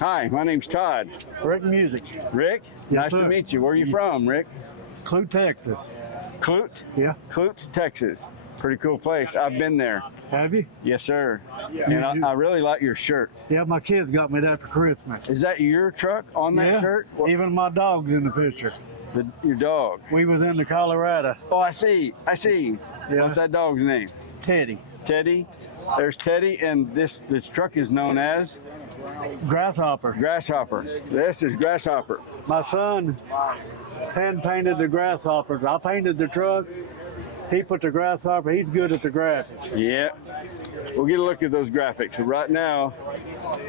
Hi, my name's Todd. Rick Music. Rick, Yes, nice to sir. meet you. Where are you from, Rick? Clute, Texas. Clute? Yeah. Clute, Texas. Pretty cool place. I've been there. Have you? Yes, sir. And I really like your shirt. Yeah, my kids got me that for Christmas. Is that your truck on that Yeah. shirt? Even my dog's in the picture. Your dog. We was in the Colorado. Oh, I see. Yeah. What's that dog's name? Teddy. Teddy. There's Teddy, and this truck is known as Grasshopper. Grasshopper. This is Grasshopper. My son hand painted the grasshoppers. I painted the truck. He put the grasshopper. He's good at the graphics. Yeah. We'll get a look at those graphics. So right now,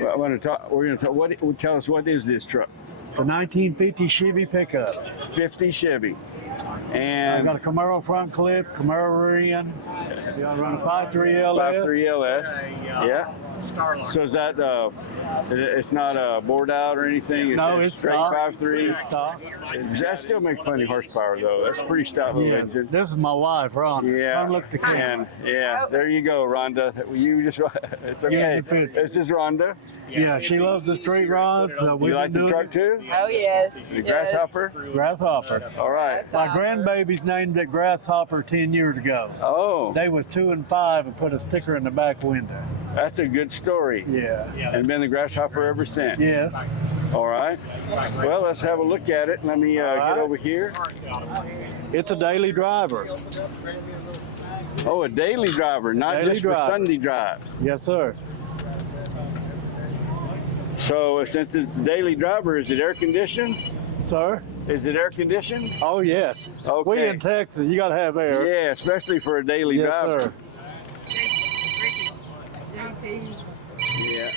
we're going to talk. Tell us, what is this truck? The 1950 Chevy pickup. 50 Chevy. I've And got a Camaro front clip, Camaro rear end. I run a 5.3 LS. 5.3 LS. Yeah. So is that it's not bored out or anything? No, just it's straight stock. 5.3. It's stock. That still makes plenty of horsepower though. That's a pretty stout little Yeah, engine. this is my wife, Rhonda. Yeah. Come look at the camera. And yeah, there you go, Rhonda. You just it's okay. Yeah, the picture. This is Rhonda. Yeah, she loves the street rods. You like the truck too? Oh, yes. The Grasshopper? Grasshopper. All right. My grandbabies named it Grasshopper 10 years ago. Oh, They was 2 and 5 and put a sticker in the back window. that's a good story. Yeah. And been the Grasshopper ever since. Yes. All right. Well, let's have a look at it. Let me right. get over here. It's a daily driver. Oh, a daily driver, not Daily just driver. for Sunday drives. Yes, sir. So since it's a daily driver, is it air conditioned? Sir? Is it air conditioned? Oh, yes. Okay. We in Texas, you got to have air. Yeah, especially for a daily Yes, driver. sir. JP. Yeah.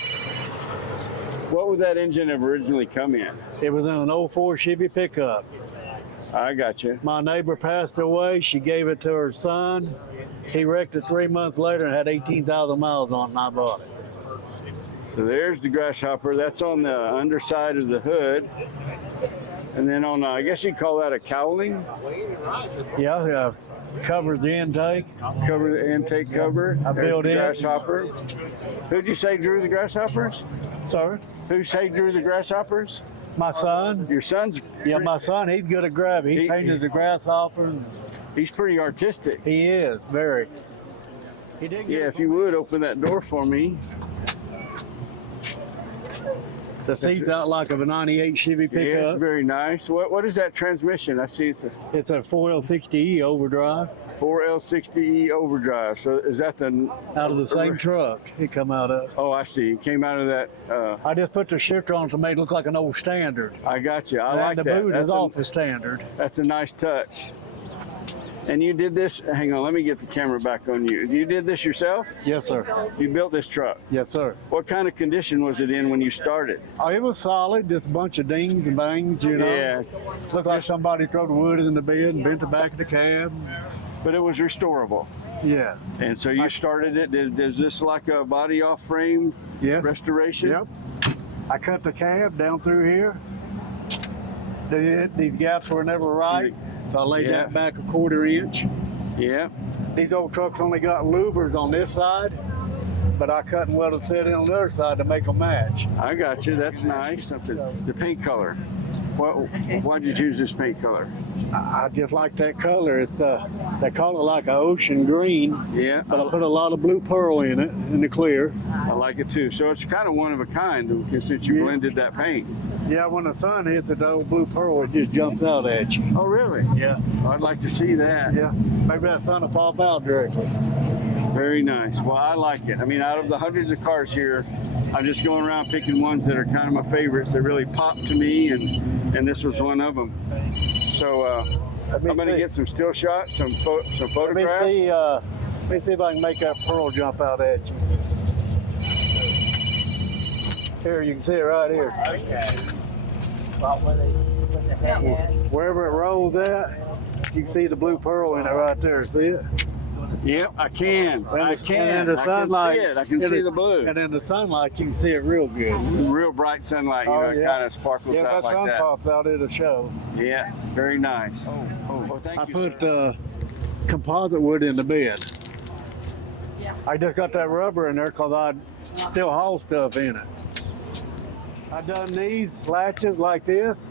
What would that engine have originally come in? It was in an 04 Chevy pickup. I got you. My neighbor passed away. She gave it to her son. He wrecked it 3 months later and had 18,000 miles on it, and I bought it. So there's the Grasshopper. That's on the underside of the hood. And then on, I guess you'd call that a cowling. Yeah, covers the intake. Cover the intake cover. I There's built the it. Grasshopper. Who'd you say drew the Grasshoppers? Sir? Who say drew the Grasshoppers? My son. Your son's. Yeah, my son, he's good at grabbing. He He- painted the grasshopper. And He's pretty artistic. he is, very. He did Yeah, get if you would open that door for me. the seats out like of a 98 Chevy Yeah, it's pickup. very nice. What is that transmission? I see it's a It's a 4L60E overdrive 4L60E overdrive. So is that the out of the same truck it come out of. Oh, I see. It came out of that. I just put the shifter on to make it look like an old Standard. I got you. I And like the that. boot is off the Standard. That's a nice touch. And you did this. Hang on, let me get the camera back on you. You did this yourself? Yes, sir. You built this truck. Yes, sir. What kind of condition was it in when you started? Oh, it was solid, just a bunch of dings and bangs, you know. Yeah, Looked like somebody threw the wood in the bed and bent the back of the cab. but it was restorable. Yeah. And so you started it. Is this like a body off frame Yes. restoration? Yep. I cut the cab down through here. These gaps were never right, so I laid Yeah. that back a 1/4 inch. Yeah. These old trucks only got louvers on this side, but I cut and welded set in on the other side to make them match. I got you. That's nice. The paint color. Why'd you choose this paint color? I just like that color. It's they call it like an ocean green, Yeah, but I put a lot of blue pearl in it in the clear. I like it too. So it's kind of one of a kind since you Yeah. blended that paint. Yeah, when the sun hits it, the old blue pearl, it just jumps out at you. Oh, really? Yeah, I'd like to see that. yeah. Maybe that sun will pop out directly. Very nice. Well, I like it. I mean, out of the hundreds of cars here, I'm just going around picking ones that are kind of my favorites that really pop to me, and this was one of them. So I'm going to get some still shots, some photographs. Let me see if I can make that pearl jump out at you. Here, you can see it right here. Wherever it rolls at, you can see the blue pearl in it right there. See it? Yep, I can. And I the- can. and in the sunlight, I can see it. I can see the blue. And in the sunlight, you can see it real good. Real bright sunlight, you know, it kind of sparkles Yeah, out that sun like that. pops out, it'll show. Yeah, very nice. Well, thank I you, put sir. composite wood in the bed. I just got that rubber in there because I still haul stuff in it. I done these latches like this,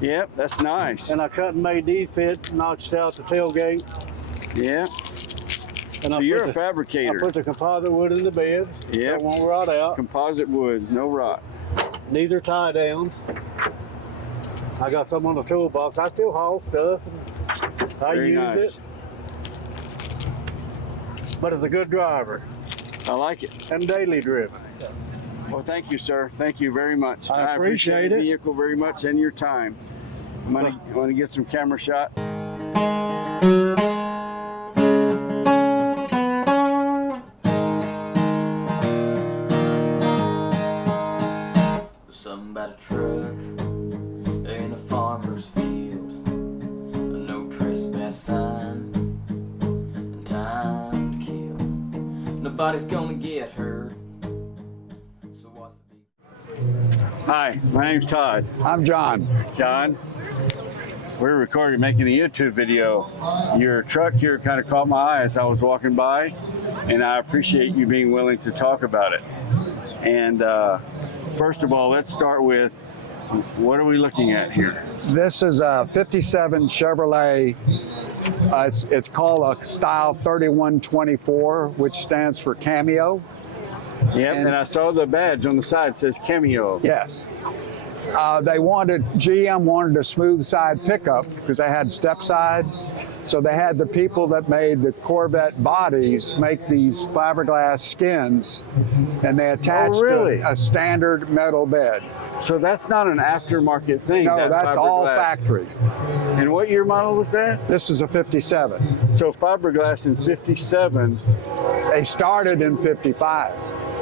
Yep, that's nice. and I cut and made these fit, notched out the tailgate. Yeah. And So I you're a I fabricator. put the composite wood in the bed. Yep. So it won't rot out. Composite wood, no rot. These are tie downs. I got some on the toolbox. I still haul stuff. I Very use nice. it. But it's a good driver I like it. and daily driven. Well, thank you, sir. Thank you very much. I appreciate the it. vehicle very much and your time. I'm gonna get some camera shot. Something about a truck in a farmer's field, a no trespass sign, and time to kill. Nobody's gonna get hurt. So what's the big? Hi, my name's Todd. I'm John. John, we're recording, making a YouTube video. Your truck here kind of caught my eye as I was walking by, and I appreciate you being willing to talk about it. And first of all, let's start with, what are we looking at here? This is a 57 Chevrolet. It's called a Style 3124, which stands for Cameo. Yep, and I saw the badge on the side, it says Cameo. Yes. GM wanted a smooth side pickup because they had step sides. So they had the people that made the Corvette bodies make these fiberglass skins, and they attached really? a standard metal bed. So that's not an aftermarket thing. No, that that's all fiberglass. factory. And what year model was that? This is a 57. So fiberglass in 57. They started in 55.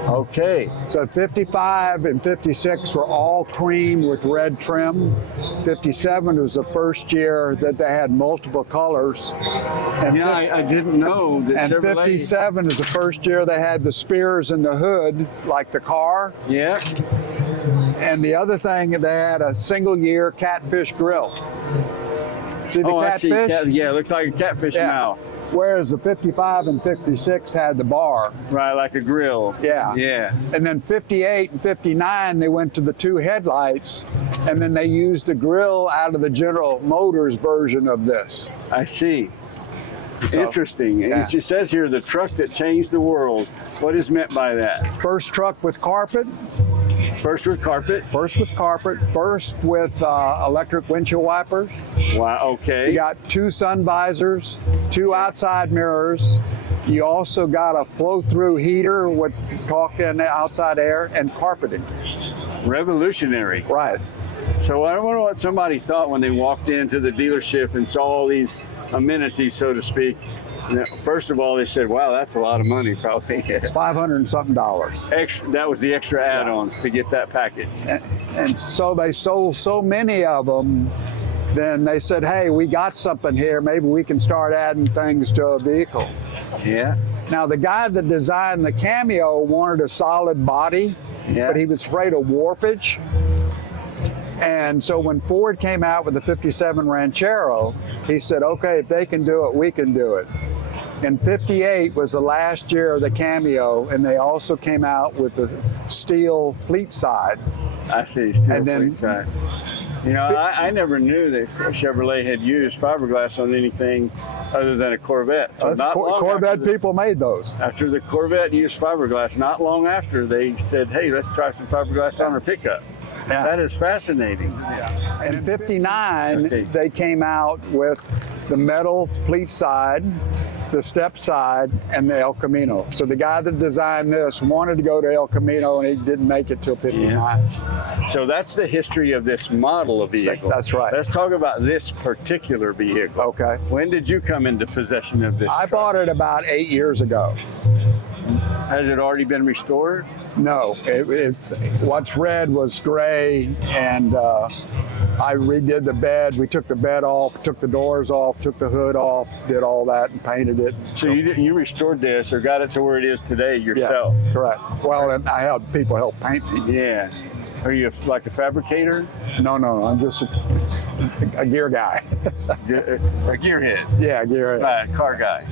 Okay. So 55 and 56 were all cream with red trim. 57 was the first year that they had multiple colors. And, Yeah, I didn't know that and Chevrolet. 57 is the first year they had the spears in the hood, like the car. Yeah. And the other thing, they had a single year catfish grill. See the I see. catfish? Yeah, it looks like a catfish Yeah. mouth. Whereas the 55 and 56 had the bar. Right, like a grill. Yeah. Yeah. And then 58 and 59, they went to the two headlights, and then they used the grill out of the General Motors version of this. I see. So, Interesting. yeah. It says here, the truck that changed the world. What is meant by that? First truck with carpet, First with carpet. first with electric windshield wipers. Wow, okay. You got two sun visors, two outside mirrors. You also got a flow-through heater with talking outside air and carpeting. Revolutionary. Right. So I wonder what somebody thought when they walked into the dealership and saw all these amenities, so to speak. Now, first of all, they said, wow, that's a lot of money, probably. It's $500 and something. Extra, that was the extra add-ons to get that package. And so they sold so many of them, then they said, hey, we got something here. Maybe we can start adding things to a vehicle. Yeah. Now, the guy that designed the Cameo wanted a solid body, Yeah. but he was afraid of warpage. And so when Ford came out with the 57 Ranchero, he said, okay, if they can do it, we can do it. And 58 was the last year of the Cameo, and they also came out with the steel fleet side. I see. Steel And then- fleet side. You know, I never knew that Chevrolet had used fiberglass on anything other than a Corvette. So not long Corvette after the- people made those. After the Corvette used fiberglass, not long after, they said, hey, let's try some fiberglass on our pickup. Yeah. That is fascinating. In 59, Okay. they came out with the metal fleet side, the step side, and the El Camino. So the guy that designed this wanted to go to El Camino, and he didn't make it till 59. So that's the history of this model of vehicle. That's right. Let's talk about this particular vehicle. Okay. When did you come into possession of this I truck? bought it about 8 years ago. Has it already been restored? No, it's what's red was gray, and I redid the bed. We took the bed off, took the doors off, took the hood off, did all that, and painted it. So you restored this or got it to where it is today yourself? Yes, correct. Well, and I had people help paint me. Yeah. Are you like a fabricator? No, I'm just a gear guy. A gearhead? Yeah, gear. Right, car guy.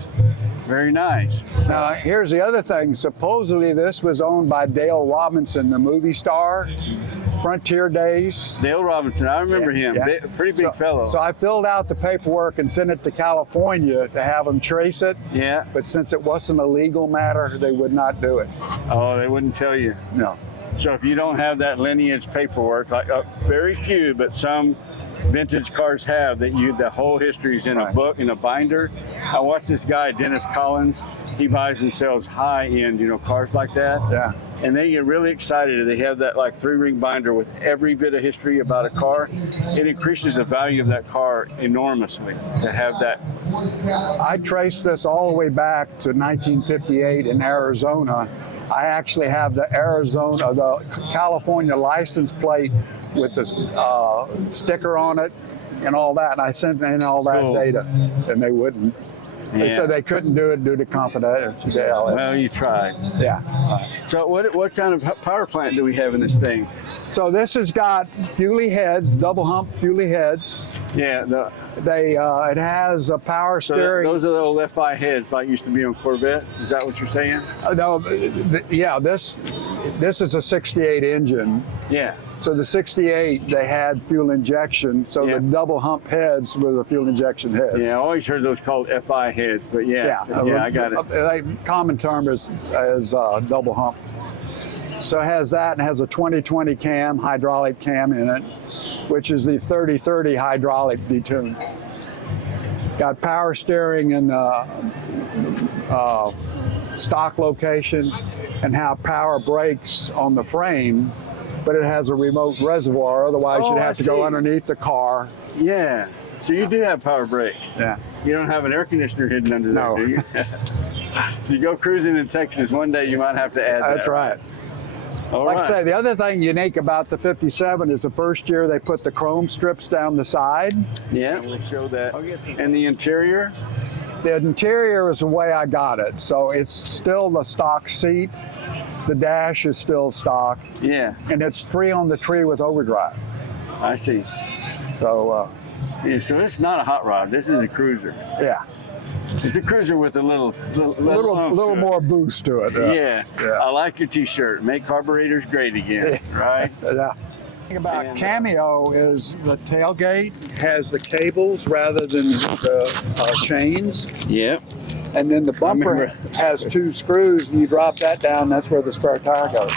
Very nice. Now, here's the other thing. Supposedly, this was owned by Dale Robinson, the movie star, Frontier Days. Dale Robinson, I remember him. Yeah. Pretty big fellow. So I filled out the paperwork and sent it to California to have them trace it. Yeah. But since it wasn't a legal matter, they would not do it. Oh, they wouldn't tell you. No. So if you don't have that lineage paperwork, like very few, but some vintage cars have that the whole history is in a book, in a binder. I watched this guy, Dennis Collins. He buys and sells high-end, cars like that. Yeah. And they get really excited. They have that like 3-ring binder with every bit of history about a car. It increases the value of that car enormously to have that. I traced this all the way back to 1958 in Arizona. I actually have the California license plate with the sticker on it and all that. And I sent in all that data, and they wouldn't. They said they couldn't do it due to confidentiality. Well, you tried. Yeah. So what kind of power plant do we have in this thing? So this has got fuelie heads, double hump fuelie heads. Yeah. It has a power steering. Those are the old FI heads like used to be on Corvettes. Is that what you're saying? No, this is a 68 engine. Yeah. So the 68, they had fuel injection. So the double hump heads were the fuel injection heads. Yeah, I always heard those called FI heads, but yeah, I got it. The common term is double hump. So it has that and has a 2020 cam, hydraulic cam in it, which is the 3030 hydraulic detune. Got power steering in the stock location and how power brakes on the frame, but it has a remote reservoir. Otherwise, you'd have to go underneath the car. Yeah. So you do have power brakes. Yeah. You don't have an air conditioner hidden under there, No. do you? You go cruising in Texas, one day you might have to add that. That's right. Like I say, the other thing unique about the 57 is the first year they put the chrome strips down the side. Yeah, we'll show that. And the interior? The interior is the way I got it. So it's still the stock seat. The dash is still stock. Yeah. And it's 3 on the tree with overdrive. I see. So, so it's not a hot rod. This is a cruiser. yeah. It's a cruiser with a little more boost to it. Yeah. I like your t-shirt. Make carburetors great again, right? Yeah. The thing about Cameo is the tailgate has the cables rather than the chains. Yep. And then the bumper has 2 screws, and you drop that down, that's where the spare tire goes.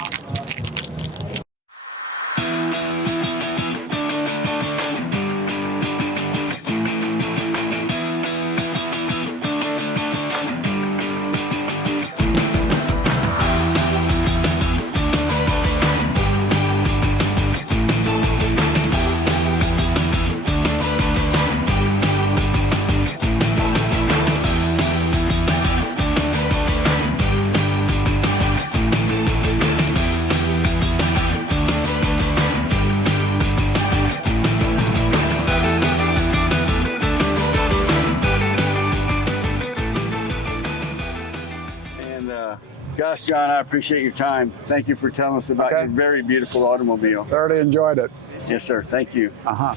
Gosh, John, I appreciate your time. Thank you for telling us about your very beautiful automobile. Thoroughly enjoyed it. Yes, sir. Thank you. Uh-huh.